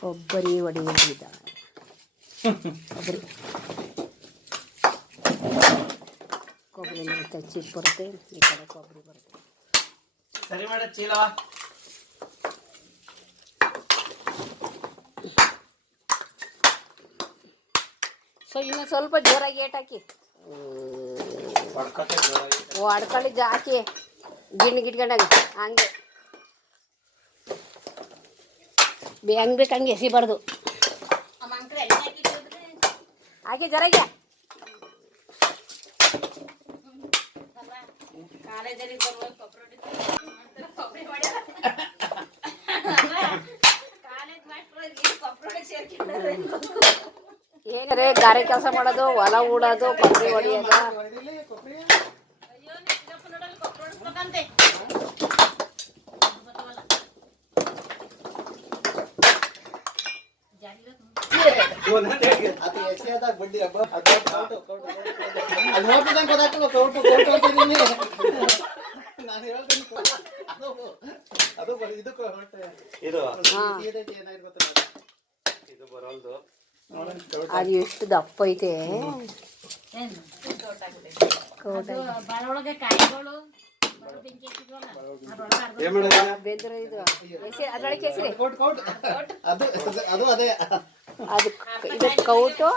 ಕೊಬ್ಬರಿ ಹೊಡೆಯೋದಿದ ಕೊಬ್ಬರಿ ಚಿಪ್ ಬರುತ್ತೆ, ಈ ಕಡೆ ಕೊಬ್ಬರಿ ಬರುತ್ತೆ. ಸರಿ ಮಾಡ ಚೀಲ. ಸೊ ಇನ್ನು ಸ್ವಲ್ಪ ಜೋರಾಗಿ ಏಟಾಕಿ ಹೊಡ್ಕೊಳ್ಳಿ ಹಾಕಿ ಗಿಟ್ಕೊಂಡಾಗ ಹಂಗೆ ಹೆಂಗೆ ಬೇಕು ಹಂಗೆ ಎಸಿಬಾರ್ದು. ಹಾಗೆ ಜರಾಗೆ ಏನಾರೆ ಗಾರೆ ಕೆಲಸ ಮಾಡೋದು, ಹೊಲ ಹೂಡೋದು, ಕೊಬ್ಬರಿ ಹೊಡಿಯೋದು. ಅದು ಎಷ್ಟು ದಪ್ಪ ಐತೆ. ಅದ್ರೊಳಗೆ ಹೆಸರಿ ಅದು ಇದು ಕೌಟು,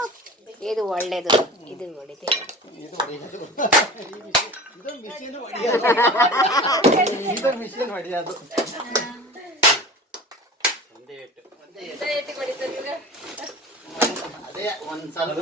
ಇದು ಒಳ್ಳೇದು, ಇದು ಹೊಡಿತೆ. ಒಂಚೂರು